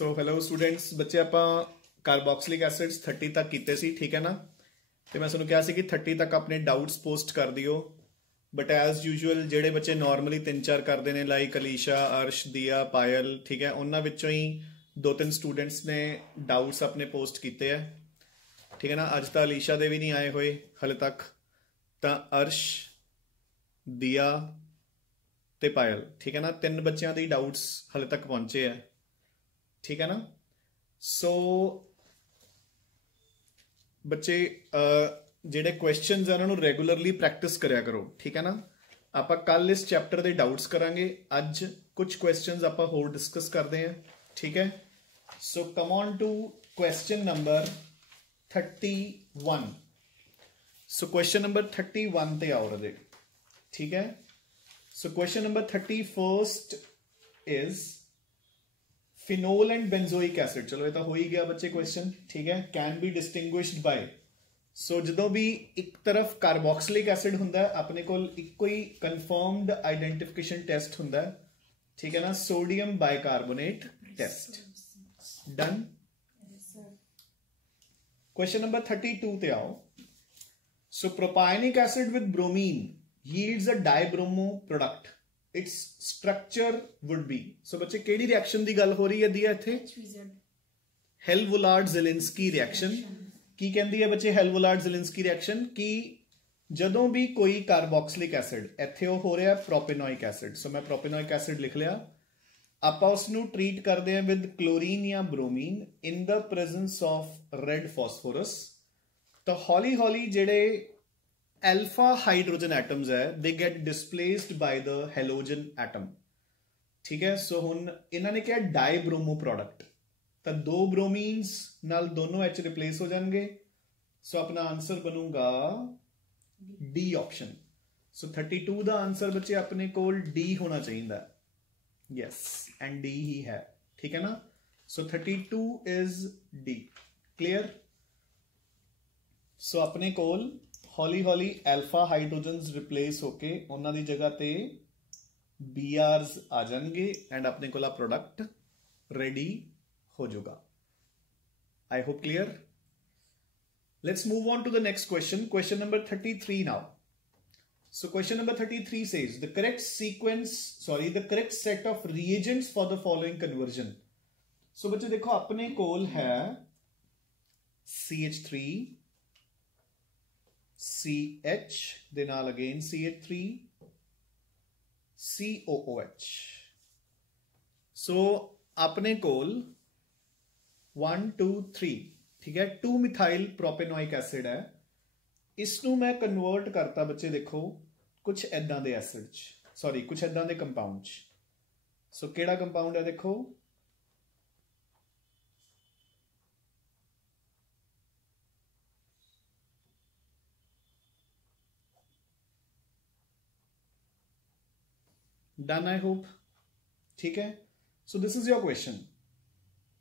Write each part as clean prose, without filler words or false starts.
So hello students, बच्चे ਆਪਾਂ carboxylic acids 30 तक कीते सी, ठीक है ना। तो मैं ਤੁਹਾਨੂੰ ਕਿਹਾ ਸੀ कि 30 तक अपने डाउट्स पोस्ट कर दियो। बट एज यूजुअल ਜਿਹੜੇ ਬੱਚੇ नॉर्मली 3-4 ਕਰਦੇ ਨੇ ਲਾਈਕ ਅਲੀਸ਼ਾ, ਅਰਸ਼, ਦੀਆ, ਪਾਇਲ, ठीक है, ਉਹਨਾਂ ਵਿੱਚੋਂ ਹੀ 2-3 ਸਟੂਡੈਂਟਸ ਨੇ डाउट्स अपने पोस्ट ਕੀਤੇ ਆ, ठीक है ना। ਅੱਜ ਤਾਂ ਅਲੀਸ਼ਾ ਦੇ ਵੀ ਨਹੀਂ ਆਏ ਹੋਏ ਹਲੇ ਤੱਕ, ਤਾਂ ਅਰਸ਼, ਦੀਆ ਤੇ ਪਾਇਲ, ठीक है ना, 3 ਬੱਚਿਆਂ ਦੇ डाउट्स ਹਲੇ ਤੱਕ ਪਹੁੰਚੇ ਆ, ठीक है ना। सो बच्चे ਜਿਹੜੇ ਕੁਐਸਚਨਸ ਆ ਉਹਨਾਂ ਨੂੰ ਰੈਗੂਲਰਲੀ ਪ੍ਰੈਕਟਿਸ ਕਰਿਆ ਕਰੋ, ਠੀਕ ਹੈ ਨਾ। ਆਪਾਂ ਕੱਲ ਇਸ ਚੈਪਟਰ ਦੇ ਡਾਊਟਸ ਕਰਾਂਗੇ, ਅੱਜ ਕੁਝ ਕੁਐਸਚਨਸ ਆਪਾਂ ਹੋਰ ਡਿਸਕਸ ਕਰਦੇ ਹਾਂ, ਠੀਕ ਹੈ। So come on to question number 31। So question number 31 ਤੇ ਆਓ ਰਾਜੇ, ਠੀਕ ਹੈ। So question number 31 is phenol and benzoic acid. चलो ये तो हो ही गया बच्चे क्वेश्चन, ठीक है। कैन बी डिस्टिंग्विश्ड बाय, सो जो भी एक तरफ कार्बोक्सिलिक एसिड हुंदा है अपने को एक ही कंफर्म्ड आइडेंटिफिकेशन टेस्ट हुंदा है, ठीक है ना, sodium bicarbonate test. Done. Question number 32 ते आओ। So propanoic acid with bromine yields a dibromo product, it's structure would be. सो बच्चे केड़ी रिएक्शन दी गल हो रही है दिया इत्थे? हेलवुलार्ड-ज़ेलिंस्की रिएक्शन। की कहंदी है बच्चे हेलवुलार्ड-ज़ेलिंस्की रिएक्शन? कि जदों भी कोई कार्बोक्सिलिक एसिड इत्थे हो रहा है प्रोपेनोइक एसिड, सो मैं प्रोपेनोइक एसिड लिख लिया, आपां उसनूं ट्रीट करते हैं विद क्लोरीन या bromine in the presence of red phosphorus, तो हौली हौली जेड़े अल्फा हाइड्रोजन एटम्स है they get displaced by the halogen atom, ठीक है। सो हुन इन्होंने क्या डाइब्रोमो प्रोडक्ट, तो 2 ब्रोमीन्स नाल दोनों एच रिप्लेस हो जाएंगे, सो अपना आंसर बनूंगा डी ऑप्शन। सो 32 का आंसर बच्चे अपने कोल डी होना चाहिए, यस, एंड डी ही है, ठीक है ना। सो 32 इज डी, क्लियर। सो अपने कोल हौली हौली एल्फा हाइड्रोजन्स रिप्लेस होके उन्हां दी जगह ते बीआरस आ जाएंगे एंड अपने को प्रोडक्ट रेडी हो जाएगा। I hope clear. Let's move on to the next question, question number 33 now. So question number 33 says the correct set of reagents for the following conversion। सो बच्चे देखो अपने कोल है CH3 CH ਦੇ ਨਾਲ अगेन CH3 COOH। सो अपने कोल 1 2 3, ठीक है, 2 methyl propanoic acid है। इसनू मैं कन्वर्ट करता बच्चे देखो कुछ इदां दे एसिड च, सॉरी कुछ इदां दे कंपाउंड च। सो केड़ा कंपाउंड है देखो, डन, आई होप, ठीक है। So this is your question.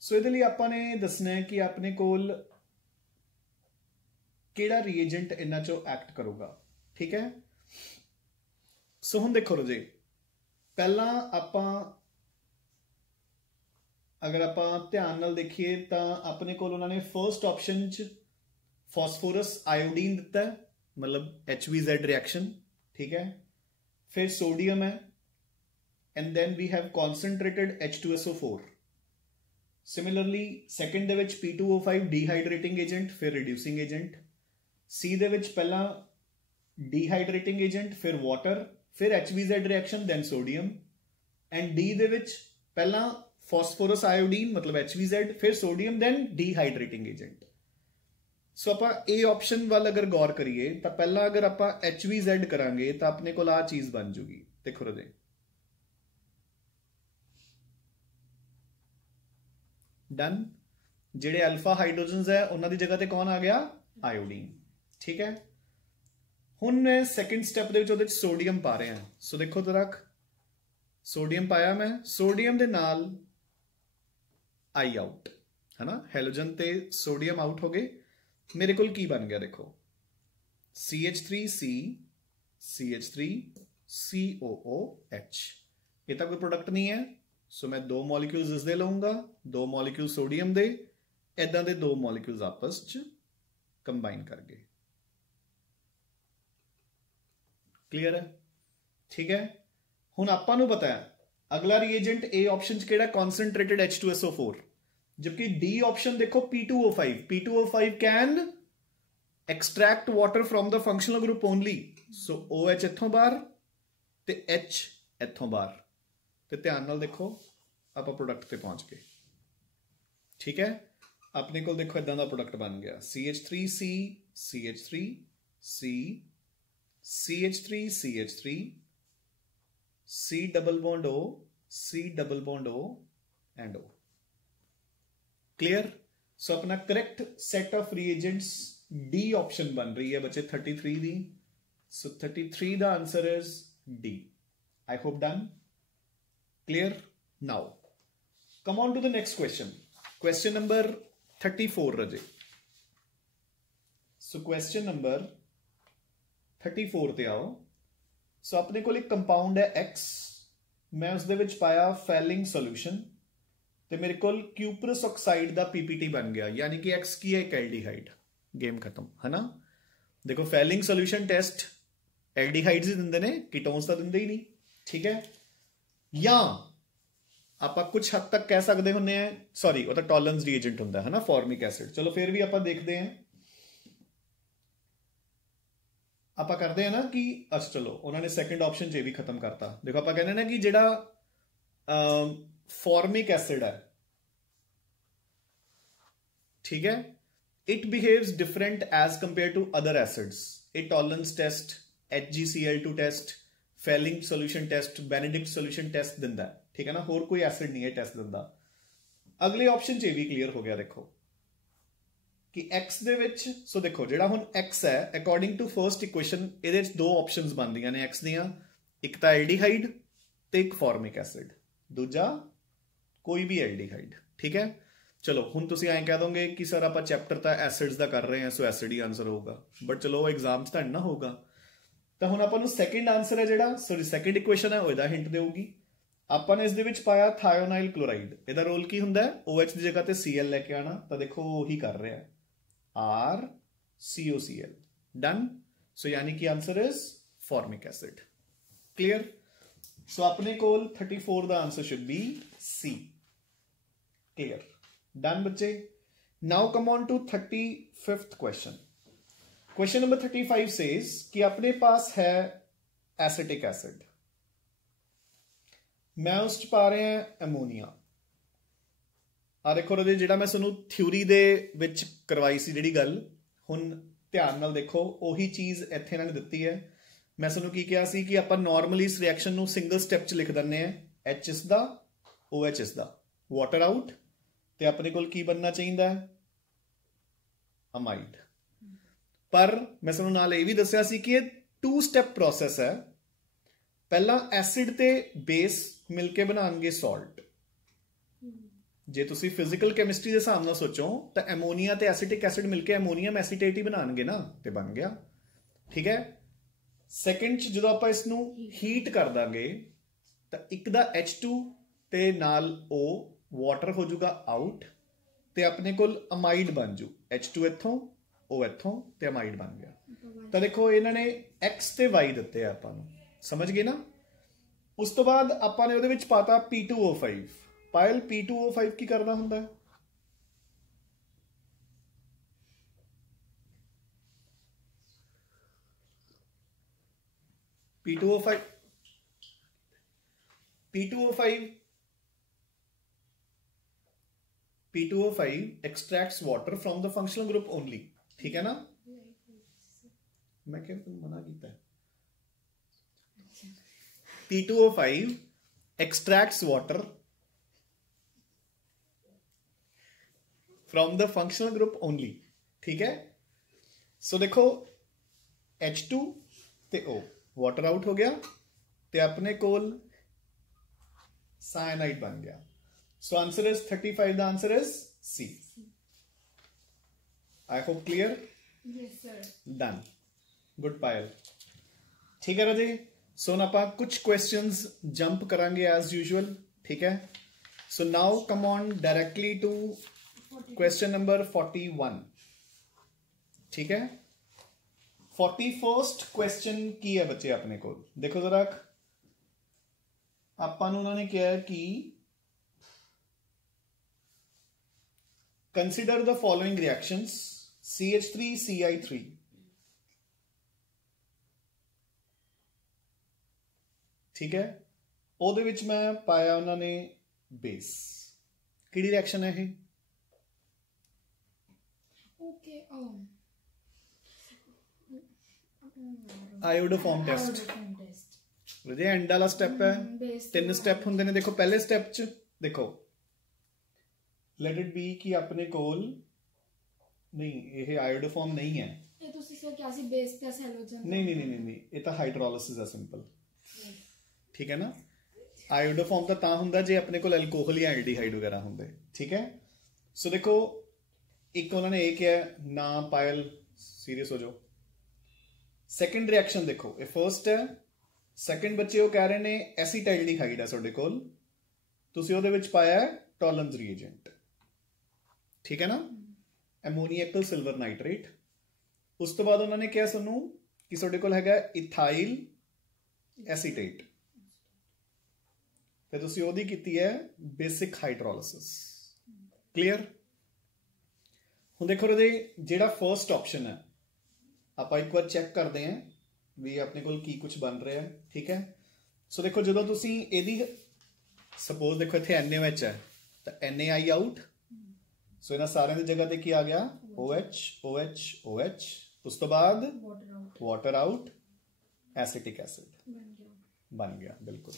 So इहदे लई आपां ने दसना है कि अपने कोल केड़ा रिएजेंट इन्हां चों एक्ट करूगा, ठीक है। सो हुण देखो जी, पहला आपां अगर आपां ध्यान नाल देखिए तां अपने कोल उन्हां ने फर्स्ट ऑप्शन च फॉस्फोरस आयोडीन दिता है, मतलब HVZ रिएक्शन, ठीक है। फिर सोडियम है and then we have concentrated H2SO4। Similarly second ਦੇ ਵਿੱਚ P2O5 dehydrating agent, फिर reducing agent। C ਦੇ ਵਿੱਚ ਪਹਿਲਾਂ dehydrating agent, फिर water, फिर HVZ reaction, then sodium। and D ਦੇ ਵਿੱਚ ਪਹਿਲਾਂ phosphorus iodine मतलब HVZ, फिर sodium, then dehydrating agent। सो ਆਪਾਂ A ऑप्शन ਵੱਲ अगर गौर करिए तो पहला अगर ਆਪਾਂ HVZ करांगे तो अपने को आ चीज बन जूगी, देखो राजे। डन। जेडे अल्फा हाइड्रोजन्स है उन्हां दी जगह ते कौन आ गया? आयोडीन, ठीक है। हुण मैं सेकंड स्टेप दे विच ओहदे सोडियम पा रहे हैं। सो देखो तो रख, सोडियम पाया मैं, सोडियम दे नाल आई आउट, है ना, हेलोजन ते सोडियम आउट हो गए। मेरे कोल की बन गया देखो, CH3C CH3 COOH। ये तो कोई प्रोडक्ट नहीं है, ਸੋ ਮੈਂ 2 ਮੋਲੀਕਿਊਲਸ ਇਸ ਦੇ ਲਵਾਂਗਾ, 2 ਮੋਲੀਕਿਊਲ ਸੋਡੀਅਮ ਦੇ, ਇਦਾਂ ਦੇ 2 ਮੋਲੀਕਿਊਲਸ ਆਪਸ ਚ ਕੰਬਾਈਨ ਕਰ ਗਏ। क्लियर है? ठीक है। हुण आपां नूं पता है अगला रिएजेंट ए ऑप्शन च किहड़ा कॉन्सनट्रेटेड H2SO4, जबकि डी ऑप्शन देखो P2O5, P2O5 can extract water from the functional group only. So OH इत्थों बाहर ते H इत्थों बाहर, ते ध्यान नाल देखो आपां प्रोडक्ट ते पहुंच गए। ठीक है, अपने को देखो इदां दा प्रोडक्ट बन गया CH3C CH3 C CH3 CH3 C double bond O C double bond O and O। Clear? So अपना correct set of reagents D option बन रही है बच्चे 33 दी। So 33 the answer is D. I hope done. Clear? Now come on to the next question, question number 34 रजे। सो question number 34 ਤੇ आओ। सो अपने को एक कंपाउंड है X, मैं उसदे विच पाया फैलिंग सोल्यूशन ते मेरे को क्यूपरस ऑक्साइड दा PPT बन गया, यानी कि X की है एक एल्डिहाइड। गेम खत्म है ना। देखो फैलिंग सोल्यूशन टेस्ट एल्डिहाइड्स ही दिंदे ने, कीटोन्स तो दिंदे ही नहीं। ठीक है, या आप कुछ हद तक कह सकते होंगे हैं, सॉरी वो तो टॉलरेंस रिएजेंट होंदा है ना, फॉर्मिक एसिड। चलो फिर भी आप देखते हैं, आप करते हैं ना कि अच्छा चलो उन्होंने सैकेंड ऑप्शन च भी खत्म करता। देखो आप कहने ना कि जिहड़ा फॉर्मिक एसिड है, ठीक है, it behaves different as compare to other acids. A Tollens test, HgCl2 test, Fehling solution test, Benedict solution test दिंदा है। ठीक है ना, होर कोई एसिड नहीं है टेस्ट दिंदा। अगले ऑप्शन च भी क्लीयर हो गया। देखो कि X दे विच, सो देखो जिहड़ा हुण X है अकॉर्डिंग टू फर्स्ट इक्वेशन इहदे विच 2 ऑप्शंस बनदियां ने X दियां, एक तां एल्डिहाइड ते एक फॉर्मिक एसिड, दूजा कोई भी एल्डिहाइड। ठीक है, चलो हुण तुसीं ऐं कह दोगे कि सर आपां चैप्टर तां एसिड्स दा कर रहे हैं, सो एसिड ही आंसर होगा, बट चलो एग्जाम च तां ना होगा। तां हुण आपां नूं सैकेंड आंसर है जिहड़ा, सॉरी सैकेंड इक्वेशन है, ओहदा हिंट देऊगी। आपां ने इस दे विच पाया थायोनाइल क्लोराइड, इहदा रोल की हुंदा है, OH दी जगह ते Cl लेके आना। तां देखो ओही कर रहे हैं, RCOCl। डन। सो यानी कि answer is formic acid. Clear? So अपने को 34 the answer should be C। Clear? Done बच्चे। Now come on to 35th question. Question number 35 says कि अपने पास है एसिटिक एसिड, मैं उस पा रहे हैं अमोनीया। आ देखो राजे, जिहड़ा मैं तुहानूं थ्योरी दे विच करवाई सी जिहड़ी गल, हुण ध्यान नाल देखो ओही चीज़ इत्थे इन्हां ने दित्ती है। मैं तुहानूं की कहा सी कि आपां नॉर्मली इस रिएक्शन नूं सिंगल स्टैप च लिख दिंदे हैं, H इस दा OH इस दा, वाटर आउट, ते अपने कोल की बनना चाहिए अमाइड। पर मैं तुहानूं नाल ये भी दस्सिया सी कि 2 स्टैप प्रोसैस है। पहला एसिड ते बेस मिलके बनाएंगे सॉल्ट। जे तुसी फिजिकल केमिस्ट्री के हिसाब नाल सोचो तो एमोनीया ते एसिटिक एसिड मिलके एमोनीयम एसीटेट ही बनाएंगे ना, ते बन गया। ठीक है, सैकेंड जो आप इसनूं हीट कर देंगे तो एक दा H2 ते नाल O वाटर हो जाऊगा आउट, ते अपने कोल अमाइड बन जू, H2 इत्थों O इत्थों, ते अमाइड बन गया। तो देखो इन्होंने X ते Y दिते आपां नूं, समझ गए ना। उस तो बाद आपां ने उहदे विच पाता P2O5। पायल P2O5 की करना हुंदा है, P2O5 extracts water from the functional group only. ठीक है ना, मैं क्या मना किया। P2O5 extracts water from the functional group only. ठीक है, सो देखो H2 ते O वाटर आउट हो गया, ते अपने कोल साइनाइड बन गया। So answer is 35, the answer is C। I hope clear? Yes sir. Done, good Payal. ठीक है राजे, सो आप कुछ क्वेश्चंस जंप करांगे एज यूजुअल। ठीक है, So now come on directly to question number 41. ठीक है, 41st क्वेश्चन की है बच्चे अपने को। देखो जरा, ਆਪਾਂ ਨੂੰ उन्होंने किया है कि consider the following reactions CH3 CI3। ठीक है, ਉਹਦੇ ਵਿੱਚ मैं पाया उन्होंने बेस। ਕਿਹੜੀ रिएक्शन है ये? ओके आयोडोफॉर्म टेस्ट जे एंड वाला स्टेप है। 3 स्टेप होंगे ने। देखो पहले स्टेप च देखो लेट इट बी कि अपने कोल नहीं ये आयोडोफॉर्म नहीं है। ये तो सिर्फ क्या सी बेस प्लस हैलोजन नहीं नहीं नहीं नहीं ये तो हाइड्रोलिसिस है सिंपल। ठीक है ना, आयोडोफॉर्म तो ता हुंदा जे अपने कोल अल्कोहल या एल्डिहाइड वगैरह होंदे। ठीक है, सो देखो एक उन्होंने एक है ना पायल सीरियस हो जाओ। सेकंड रिएक्शन देखो ये फर्स्ट है, सेकंड बच्चे वो कह रहे ने एसीटाइल्डिहाइड है ਤੁਹਾਡੇ ਕੋਲ, ਤੁਸੀਂ ਉਹਦੇ ਵਿੱਚ ਪਾਇਆ ਟੋਲਨਸ ਰੀਏਜੈਂਟ। ठीक है ना, एमोनियकल सिल्वर नाइट्रेट। उस तो बाद उन्होंने क्या सुनू कि ਤੁਹਾਡੇ ਕੋਲ ਹੈਗਾ इथाइल एसीटेट ਤੇ ਤੁਸੀਂ ਉਹਦੀ ਕੀਤੀ ਹੈ ਬੇਸਿਕ ਹਾਈਡਰੋਲਿਸਿਸ। ਕਲੀਅਰ। ਹੁਣ ਦੇਖੋ ਇਹਦੇ ਜਿਹੜਾ ਫਰਸਟ ਆਪਸ਼ਨ ਹੈ ਆਪਾਂ ਇੱਕ ਵਾਰ ਚੈੱਕ ਕਰਦੇ ਹਾਂ ਵੀ ਆਪਣੇ ਕੋਲ ਕੀ ਕੁਝ ਬਣ ਰਿਹਾ ਹੈ। ਠੀਕ ਹੈ, ਸੋ ਦੇਖੋ ਜਦੋਂ ਤੁਸੀਂ ਇਹਦੀ ਸਪੋਜ਼ ਦੇਖੋ ਇੱਥੇ NaOH ਹੈ ਤਾਂ NaI ਆਊਟ, ਸੋ ਇਹਨਾਂ ਸਾਰਿਆਂ ਦੀ ਜਗ੍ਹਾ ਤੇ ਕੀ ਆ ਗਿਆ OH OH OH, ਉਸ ਤੋਂ ਬਾਅਦ ਵਾਟਰ ਆਊਟ, एसिटिक एसिड बन गया। बिल्कुल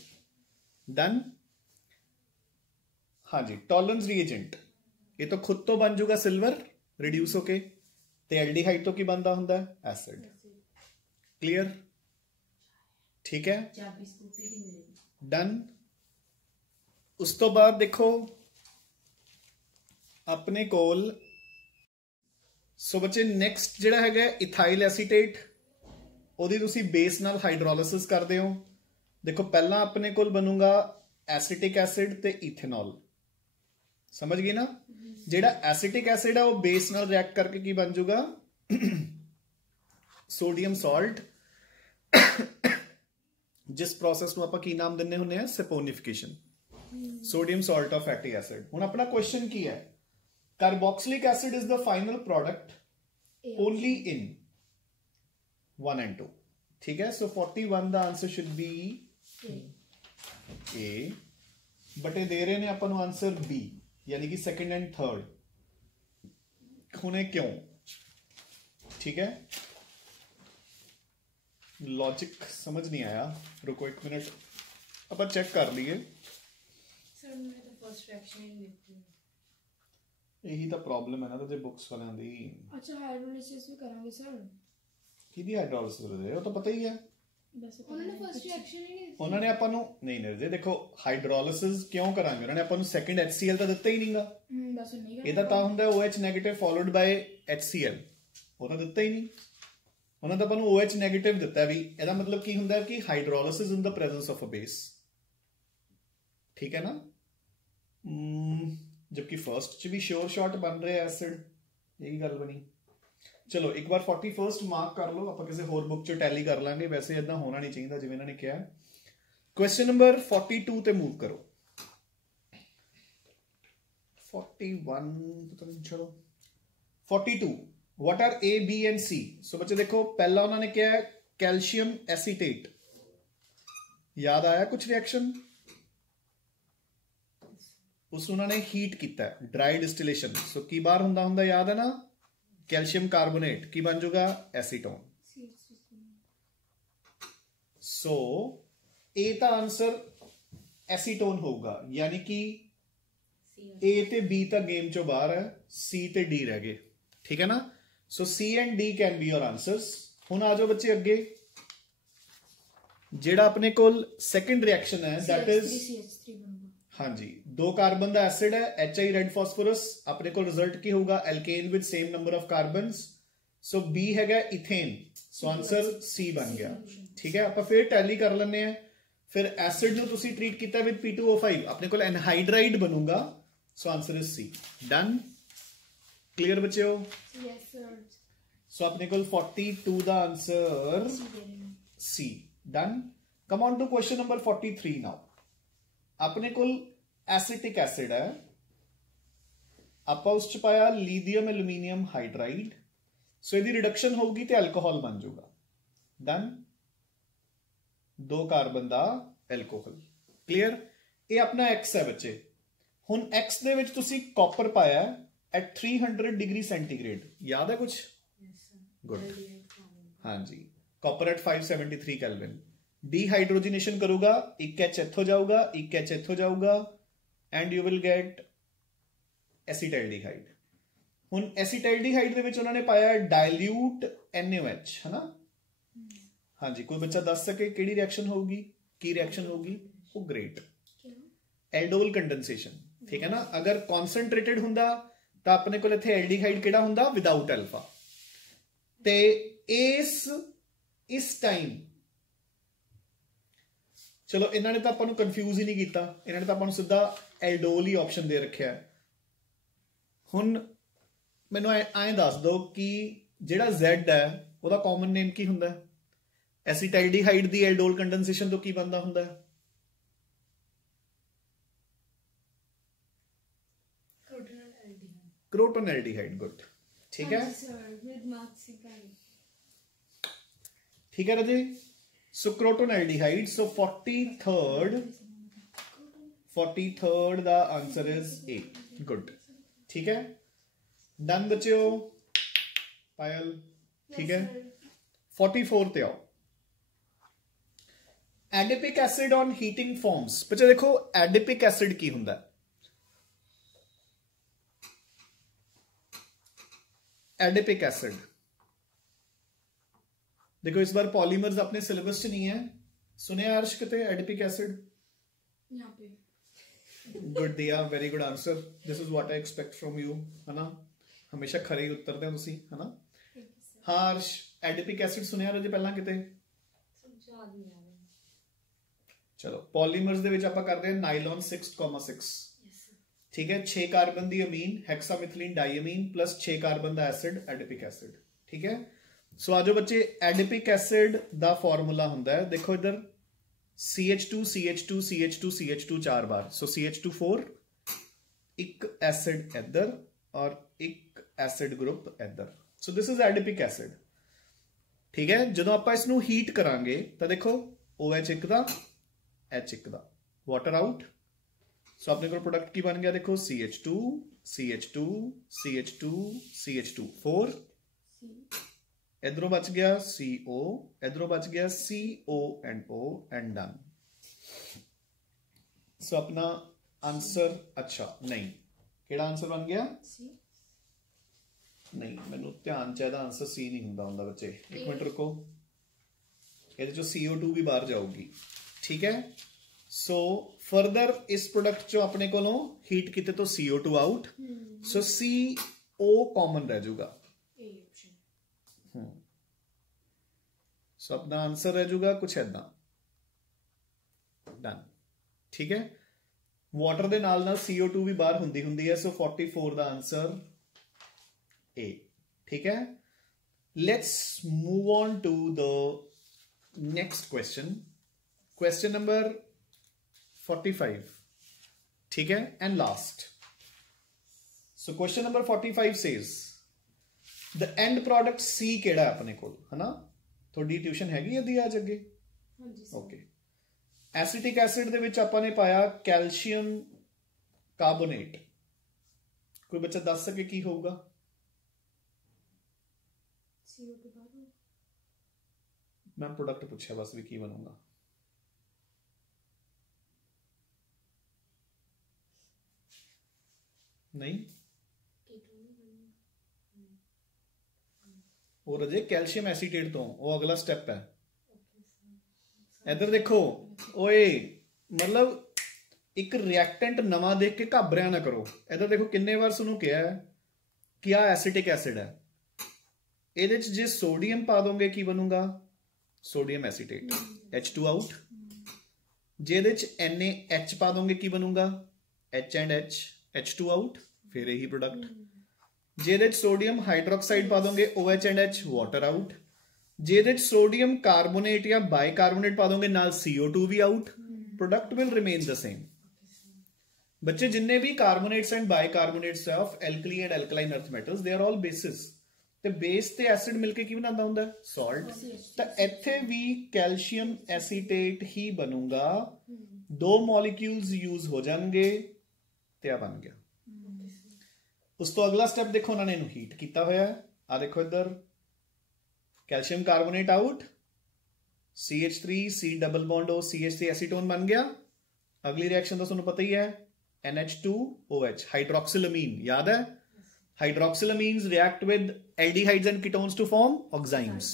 डन। हाँ जी, टॉलरेंस रिएजेंट ये तो खुद तो बन जाऊगा सिल्वर रिड्यूस होके, ते एल्डिहाइड तो की बनता हुंदा है एसिड। क्लियर। ठीक है, डन। उस तो बाद देखो अपने कोल सो बच्चे नेक्स्ट जिहड़ा हैगा इथाइल एसीटेट, ਉਹਦੀ ਤੁਸੀਂ ਬੇਸ ਨਾਲ ਹਾਈਡਰੋਲਿਸਿਸ ਕਰਦੇ ਹੋ। देखो पहला अपने को बनूंगा एसिटिक एसिड ते इथेनॉल, समझ गए ना। जेड़ा एसिटिक एसिड है वो बेस नाल रिएक्ट करके की बन जाऊगा सोडियम सॉल्ट, जिस प्रोसेस को आपां की नाम दिन्ने हुन्ने हैं saponification, sodium salt of fatty acid. हुण अपना क्वेश्चन की है, carboxylic acid is the final product only in 1 and 2। ठीक है, सो 41 the answer should B A, but ये दे रहे ने अपन आंसर बी यानी कि सेकंड एंड थर्ड। हुणे क्यों? ठीक है, लॉजिक समझ नहीं आया, रुको एक मिनट अपन चेक कर लिए। सर मैं तो फर्स्ट रिएक्शन ही लिखती हूं, यही तो प्रॉब्लम है ना तुझे बुक्स वालों दी। अच्छा हाइड्रोलिसिस भी करांगे सर? किदी हाइड्रोलिसिस हो रही है वो तो पता ही है। उन्होंने फर्स्ट रिएक्शन ही नहीं, उन्होंने ਆਪਾਂ ਨੂੰ ਨਹੀਂ ਨਹੀਂ ਦੇਖੋ ਹਾਈਡਰੋਲਿਸਿਸ ਕਿਉਂ ਕਰਾਂਗੇ, ਉਹਨਾਂ ਨੇ ਆਪਾਂ ਨੂੰ ਸੈਕੰਡ HCl ਤਾਂ ਦਿੱਤਾ ਹੀ ਨਹੀਂਗਾ। ਬਸ ਨਹੀਂ ਕਰਨਾ, ਇਹਦਾ ਤਾਂ ਹੁੰਦਾ OH ਨੈਗੇਟਿਵ ਫਾਲੋਡ ਬਾਈ HCl, ਉਹ ਤਾਂ ਦਿੱਤਾ ਹੀ ਨਹੀਂ। ਉਹਨਾਂ ਤਾਂ ਆਪਾਂ ਨੂੰ OH ਨੈਗੇਟਿਵ ਦਿੱਤਾ ਵੀ, ਇਹਦਾ ਮਤਲਬ ਕੀ ਹੁੰਦਾ ਕਿ ਹਾਈਡਰੋਲਿਸਿਸ ਇਨ ਦ ਪ੍ਰੈਜ਼ੈਂਸ ਆਫ ਅ ਬੇਸ। ठीक है ना, जबकि फर्स्ट च भी श्योर शॉट बन रहे एसिड, यही गल बनी। चलो एक बार 41st मार्क कर लो, आप किसी होर बुक चो टैली कर लांगे, वैसे इदा होना नहीं चाहिए जिवें इन्होंने कहा। क्वेश्चन नंबर 42 ते मूव करो। 41 पता नहीं, चलो 42 what are A B and C। So बच्चे देखो पहला उन्होंने क्या है कैल्शियम एसीटेट, याद आया कुछ रिएक्शन? उस उन्होंने हीट किया ड्राई डिस्टिलेशन, सो की बार हुंदा याद है ना, कैल्शियम कार्बोनेट की बन जाऊगा एसीटोन। सो ए का आंसर एसीटोन होगा, यानी कि ए ते बी तक गेम चो बाहर है, सी ते डी रह गए। ठीक है ना, so C and D can be your answers. हुण आ जाओ बच्चे अगे, जेड़ा अपने कोल सेकंड रिएक्शन है दैट इज हाँ जी 2 कार्बन का एसिड है HI रेड फॉस्फोरस, अपने को रिजल्ट की होगा alkane with same number of carbons, so B हैगा इथेन, सो आंसर सी बन गया। ठीक है, आप फिर टैली कर लेने हैं। फिर एसिड ਨੂੰ ਤੁਸੀਂ ट्रीट ਕੀਤਾ विद P2O5 ਆਪਣੇ ਕੋਲ एनहाइड्राइड बनूगा so answer is C done clear बच्चों Yes, sir. सो अपने को 42 ਦਾ answer C done come on to question number 43 now अपने को एसिटिक एसिड है ਆਪਾਂ ਉਸ ਚ ਪਾਇਆ ਲੀਥੀਅਮ ਐਲੂਮੀਨੀਅਮ ਹਾਈਡਰਾਈਡ सो ਇਹਦੀ ਰਿਡਕਸ਼ਨ ਹੋਊਗੀ ਤੇ ਐਲਕੋਹਲ ਬਣ ਜਾਊਗਾ डन 2 ਕਾਰਬਨ ਦਾ ਐਲਕੋਹਲ ਕਲੀਅਰ ਇਹ ਆਪਣਾ x ਹੈ ਬੱਚੇ ਹੁਣ x ਦੇ ਵਿੱਚ ਤੁਸੀਂ ਕਾਪਰ ਪਾਇਆ ਐਟ 300 ਡਿਗਰੀ ਸੈਂਟੀਗ੍ਰੇਡ याद है कुछ गुड हाँ जी कॉपर एट 573 केल्विन डिहाइड्रोजिनेशन करूंगा एक H इथों जाऊगा एक H इथों जाऊगा and you will get acetaldehyde हुन एसिटाइलडिहाइड दे विच उन्होंने पाया डाइल्यूट NaOH है ना हाँ जी कोई बच्चा दस सके केड़ी रिएक्शन होगी की रिएक्शन होगी वो ग्रेट एल्डोल कंडेंसेशन ठीक है ना अगर कॉन्सनट्रेटेड हुंदा तां अपने कोल इत्थे एल्डिहाइड केड़ा हुंदा विदाउट अल्फा ते इस टाइम चलो इन्होंने तो आपको कंफ्यूज ही नहीं किया इन्होंने तो आपको सीधा एल्डोल ही ऑप्शन दे रखा है हुन मैनू ऐ दस दो कि जिहड़ा Z है वह कॉमन नेम की हुंदा है एसिटाइलडिहाइड दी एल्डोल कंडेंसेशन तो की बनता हुंदा है क्रोटोनएल्डिहाइड गुड ठीक है ठीक है राजे सो क्रोटोनएल्डिहाइड सो 43rd दा आंसर इज ए गुड ठीक है डन बच्चों पायल ठीक है 44 ते आओ adipic acid on heating forms बच्चे देखो एडिपिक एसिड की हुंदा एडिपिक एसिड देखो इस बार पॉलीमर्स अपने सिलेबस च नहीं है सुने अर्श किते एडिपिक एसिड यहाँ पे गुड दिया very good answer this is what I expect from you है ना हमेशा खरे ही उत्तर दे तुसी है ना हाँ अर्श एडिपिक एसिड सुने रहे पहला किते चलो पॉलीमर्स दे विच आपां करदे हैं नाइलॉन 6,6 ठीक है 6 कार्बन दी अमीन हेक्सामिथिलीन डाइअमीन प्लस 6 कार्बन दा एसिड एडिपिक एसिड ठीक है सो आजो बच्चे एडिपिक एसिड दा फार्मूला हुंदा है देखो इधर CH2 CH2 CH2 CH2 चार बार सो CH2 एक एसिड इधर और एक एसिड ग्रुप इधर सो दिस इज एडिपिक एसिड ठीक है जदों आपां इसनू हीट करांगे तो देखो OH एक दा H एक दा वाटर आउट सो अपने को प्रोडक्ट की बन गया देखो CH2 CH2 CH2 CH2 4 इधरों बच गया CO इधरों बच गया CO and O and done so अपना आंसर अच्छा नहीं केड़ा आंसर बन गया नहीं मैनू ध्यान चाहिए आंसर सी नहीं हुंदा हुंदा बच्चे एक मिनट रुको ये जो CO2 भी बाहर जाऊगी ठीक है सो फर्दर इस प्रोडक्ट चो अपने को हीट किते तो CO2 out so CO common रह जाऊगा सो अपना आंसर रह जाऊगा कुछ ऐदा डन ठीक है वाटर दे नाल ना CO2 भी बाहर हुंदी है सो 44 दा आंसर ए ठीक है let's move on to the next question number 45 ठीक है and last so question number 45 says the end product C केड़ा है अपने को है ना थोड़ी ट्यूशन हैगी यदि आज अगे ओके एसिटिक एसिड दे विच आपां ने पाया कैल्शियम कार्बोनेट कोई बच्चा दस सके की होगा मैं प्रोडक्ट पूछा बस भी की बनूंगा नहीं और अजय कैल्शियम एसीटेट तो वो अगला स्टेप है इधर देखो ओए मतलब एक रिएक्टेंट नवा देख के घबराया ना करो इधर देखो किन्ने बार सुनू क्या है कि आ एसिटिक एसिड है ਇਹਦੇ ਚ ਜੇ सोडियम पा दोगे की बनूंगा सोडियम एसीटेट H2 आउट ਜਿਹਦੇ ਚ NaH ਪਾ ਦੋਗੇ ਕੀ ਬਣੂਗਾ H and H H2 out ਫਿਰ ਇਹੀ ਪ੍ਰੋਡਕਟ ਜਿਹਦੇ ਚ ਸੋਡੀਅਮ ਹਾਈਡਰੋਕਸਾਈਡ ਪਾ ਦੋਗੇ OH and H water out ਜਿਹਦੇ ਚ ਸੋਡੀਅਮ ਕਾਰਬੋਨੇਟ ਜਾਂ ਬਾਈਕਾਰਬੋਨੇਟ ਪਾ ਦੋਗੇ ਨਾਲ CO2 ਵੀ out product will remain the same ਬੱਚੇ ਜਿੰਨੇ ਵੀ carbonates and bicarbonates of alkali and alkaline earth metals ਦੇ ਆਰ ਆਲ ਬੇਸਿਸ ਤੇ ਬੇਸ ਤੇ ਐਸਿਡ ਮਿਲ ਕੇ ਕੀ ਬਣਾਉਂਦਾ ਹੁੰਦਾ ਸਾਲਟ ਤਾਂ ਇੱਥੇ ਵੀ ਕੈਲਸ਼ੀਅਮ ਐਸੀਟੇਟ ਹੀ ਬਣੂਗਾ ਦੋ ਮੋਲੀਕਿਊਲਸ ਯੂਜ਼ ਹੋ ਜਾਣਗੇ ਤੇ ਆ ਬਣ ਗਿਆ ਉਸ ਤੋਂ ਅਗਲਾ ਸਟੈਪ ਦੇਖੋ ਉਹਨਾਂ ਨੇ ਇਹਨੂੰ ਹੀਟ ਕੀਤਾ ਹੋਇਆ ਆ ਦੇਖੋ ਇੱਧਰ calcium carbonate out CH3 C double bond O CH3 acetone ਬਣ ਗਿਆ ਅਗਲੀ ਰਿਐਕਸ਼ਨ ਤਾਂ ਤੁਹਾਨੂੰ ਪਤਾ ਹੀ ਹੈ NH2OH ਹਾਈਡਰੋਕਸਿਲਅਮੀਨ ਯਾਦ ਹੈ hydroxylamines react with aldehydes and ketones to form oximes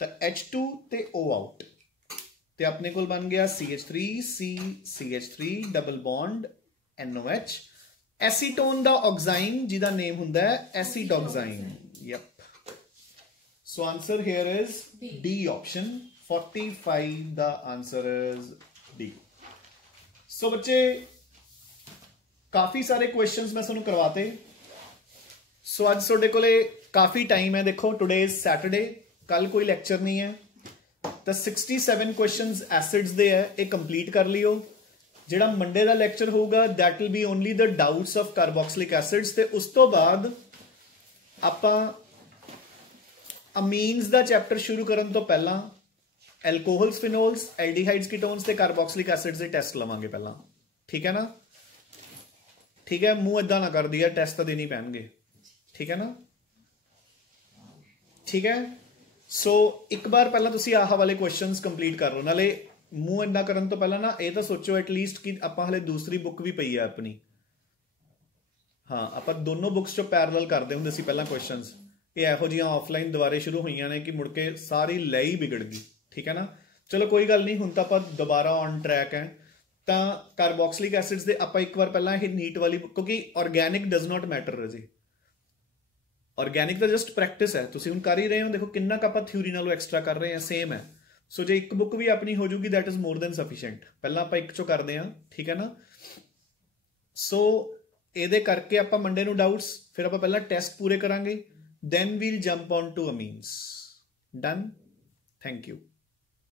ਤਾਂ H2 ਤੇ O ਆਊਟ ਤੇ ਆਪਣੇ ਕੋਲ ਬਣ ਗਿਆ CH3 C CH3 double bond NOH acetone ਦਾ ਆਕਸਾਈਨ ਜਿਹਦਾ ਨੇਮ ਹੁੰਦਾ ਹੈ acetoxime yep so answer here is D option 45 the answer is D so ਬੱਚੇ ਕਾਫੀ ਸਾਰੇ ਕੁਐਸਚਨਸ ਮੈਂ ਤੁਹਾਨੂੰ ਕਰਵਾਤੇ ਸੋ ਅੱਜ ਤੁਹਾਡੇ ਕੋਲੇ ਕਾਫੀ ਟਾਈਮ ਹੈ ਦੇਖੋ ਟੁਡੇ ਇਜ਼ ਸੈਟਰਡੇ ਕੱਲ ਕੋਈ ਲੈਕਚਰ ਨਹੀਂ ਹੈ ਤਾਂ 67 ਕੁਐਸਚਨਸ ਐਸਿਡਸ ਦੇ ਹੈ ਇਹ ਕੰਪਲੀਟ ਕਰ ਲਿਓ ਜਿਹੜਾ ਮੰਡੇ ਦਾ ਲੈਕਚਰ ਹੋਊਗਾ that will be only the doubts of carboxylic acids ਤੇ ਉਸ ਤੋਂ ਬਾਅਦ ਆਪਾਂ ਅਮੀਨਸ ਦਾ ਚੈਪਟਰ ਸ਼ੁਰੂ ਕਰਨ ਤੋਂ ਪਹਿਲਾਂ ਐਲਕੋਹਲਸ ਫਿਨੋਲਸ ਐਲਡੀਹਾਈਡਸ ਕੀਟੋਨਸ ਤੇ ਕਾਰਬੋਕਸਿਲਿਕ ਐਸਿਡਸ ਦੇ ਟੈਸਟ ਲਵਾਂਗੇ ਪਹਿਲਾਂ ਠੀਕ ਹੈ ਨਾ ਠੀਕ ਹੈ ਮੂੰਹ ਇਦਾਂ ਨਾ ਕਰਦੀ ਯਾਰ ਟੈਸਟ ਤਾਂ ਦੇਣੀ ਪੈਣਗੇ ਠੀਕ ਹੈ ਨਾ ਠੀਕ ਹੈ ਸੋ ਇੱਕ ਵਾਰ ਪਹਿਲਾਂ ਤੁਸੀਂ ਆਹ ਵਾਲੇ ਕੁਐਸਚਨਸ ਕੰਪਲੀਟ ਕਰ ਲਓ ਨਾਲੇ ਮੂੰਹ ਇਦਾਂ ਕਰਨ ਤੋਂ ਪਹਿਲਾਂ ਨਾ ਇਹ ਤਾਂ ਸੋਚੋ ਐਟਲੀਸਟ ਕਿ ਆਪਾਂ ਹਲੇ ਦੂਸਰੀ ਬੁੱਕ ਵੀ ਪਈ ਹੈ ਆਪਣੀ ਹਾਂ ਆਪਾਂ ਦੋਨੋਂ ਬੁੱਕਸ ਚੋਂ ਪੈਰਲਲ ਕਰਦੇ ਹੁੰਦੇ ਸੀ ਪਹਿਲਾਂ ਕੁਐਸਚਨਸ ਇਹ ਇਹੋ ਜਿਹੀਆਂ ਆਫਲਾਈਨ ਦੁਬਾਰੇ ਸ਼ੁਰੂ ਹੋਈਆਂ ਨੇ ਕਿ ਮੁੜ ਕੇ ਸਾਰੀ ਲੈ ਹੀ ਵਿਗੜ ਗਈ ਠੀਕ ਹੈ ਨਾ ਚਲੋ ਕੋਈ ਗੱਲ ਨਹੀਂ ਹੁਣ ਤਾਂ ਆਪਾਂ ਦੁਬਾਰਾ ਔਨ ਟਰੈਕ ਹੈ ਤਾਂ ਕਾਰਬੋਕਸਿਲਿਕ ਐਸਿਡਸ ਦੇ ਆਪਾਂ ਇੱਕ ਵਾਰ ਪਹਿਲਾਂ ਇਹ ਨੀਟ ਵਾਲੀ ਕਿਉਂਕਿ ਆਰਗੈਨਿਕ ਡਸ ਨਾਟ ਮੈਟਰ ਰਜੀ ਆਰਗੈਨਿਕ ਤਾਂ ਜਸਟ ਪ੍ਰੈਕਟਿਸ ਹੈ ਤੁਸੀਂ ਹੁਣ ਕਰ ਹੀ ਰਹੇ ਹੋ ਦੇਖੋ ਕਿੰਨਾ ਕੁ ਆਪਾਂ ਥਿਊਰੀ ਨਾਲੋਂ ਐਕਸਟਰਾ ਕਰ ਰਹੇ ਹਾਂ ਸੇਮ ਹੈ ਸੋ ਜੇ ਇੱਕ ਬੁੱਕ ਵੀ ਆਪਣੀ ਹੋ ਜੂਗੀ that is more than sufficient ਪਹਿਲਾਂ ਆਪਾਂ ਇੱਕ ਚੋਂ ਕਰਦੇ ਹਾਂ ਠੀਕ ਹੈ ਨਾ ਸੋ ਇਹਦੇ ਕਰਕੇ ਆਪਾਂ ਮੰਡੇ ਨੂੰ ਡਾਊਟਸ ਫਿਰ ਆਪਾਂ ਪਹਿਲਾਂ ਟੈਸਟ ਪੂਰੇ ਕਰਾਂਗੇ then we'll jump on to amines done thank you